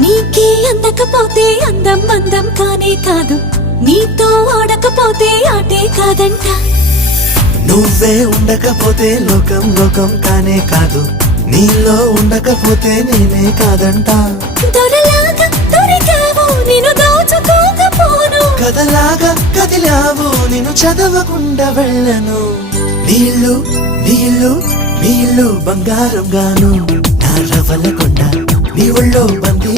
నీకే అందకపోతే అందం అందం కానే కాదు, నీతో ఆడకపోతే ఆటే కాదంట. నువ్వే ఉండకపోతే లోకం లోకం కానే కాదు, నీలో ఉండకపోతే నేనే కాదంట. దొరలాగా దొరికావు నిన్ను దోచుకోకపోను, కథలాగా కదిలావు నిన్ను చదవకుండా వెళ్ళను. నీళ్ళు నీళ్ళు నీళ్ళు బంగారం గాను, నా రవల కొండ నీ ఒళ్ళో బందీ